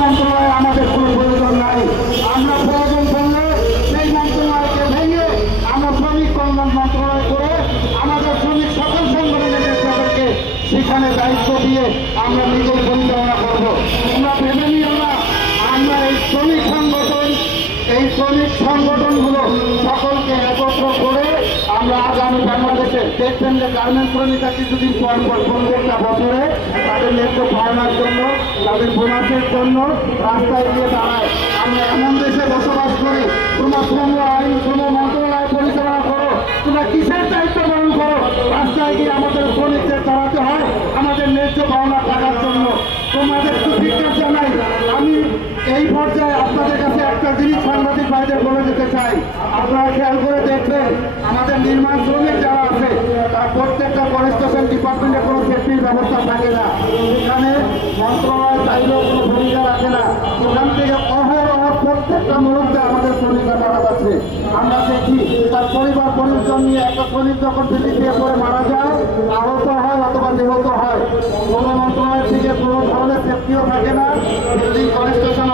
মন্ত্রণালয় আমাদের কোনো প্রয়োজন নাই। আমরা প্রয়োজন করলে সেই মন্ত্রণালয়কে ভেঙে আমরা শ্রমিক কল্যাণ মন্ত্রণালয় করে আমাদের শ্রমিক সকল সংগঠনের নেতাদেরকে সেখানে দায়িত্ব দিয়ে আমরা নিজেই পরিচালনা করব। তোমরা ভেবে নিও না আমরা এই শ্রমিক সংগঠনগুলো সকলকে একত্র করে আমরা আগামী বাংলাদেশে দেখবেন যে গার্মেন্টস শ্রমিকরা কিছুদিন পর প্রত্যেকটা বছরে তাদের ন্যায্য পাওনার জন্য তাদের বোনাসের জন্য রাস্তায় গিয়ে দাঁড়ায়। আমরা এমন দেশে বসবাস করি, তোমরা শ্রম আইন শ্রম মন্ত্রণালয় পরিচালনা করো, তোমরা কিসের দায়িত্ব পালন করো? রাস্তায় গিয়ে আমাদের শ্রমিকদের দাঁড়াতে হয় আমাদের ন্যায্য পাওনা টাকার জন্য। তোমাদের তো জিজ্ঞাসা জানাই, আমি এই পর্যায়ে আপনাদের কাছে একটা জিনিস সাংবাদিক ভাইদের বলে দিতে চাই। আপনারা খেয়াল করে দেখবেন আমাদের নির্মাণ শ্রমিক যারা আছে তার প্রত্যেকটা কনস্ট্রাকশন ডিপার্টমেন্টে কোনো সেফটির ব্যবস্থা থাকে না। এখানে মন্ত্রণালয় চাইলেও কোনো ভূমিকা রাখে না। ওখান থেকে অহরহ প্রত্যেকটা মুহূর্তে আমাদের শ্রমিকরা মারা যাচ্ছে। আমরা দেখি তার পরিজন নিয়ে একটা শ্রমিক যখন দিল্লি দিয়ে পরে মারা যায়, আহত হয় অথবা নিহত হয়, কোনো মন্ত্রণালয় থেকে কোনো ধরনের সেফটিও থাকে না। Building construction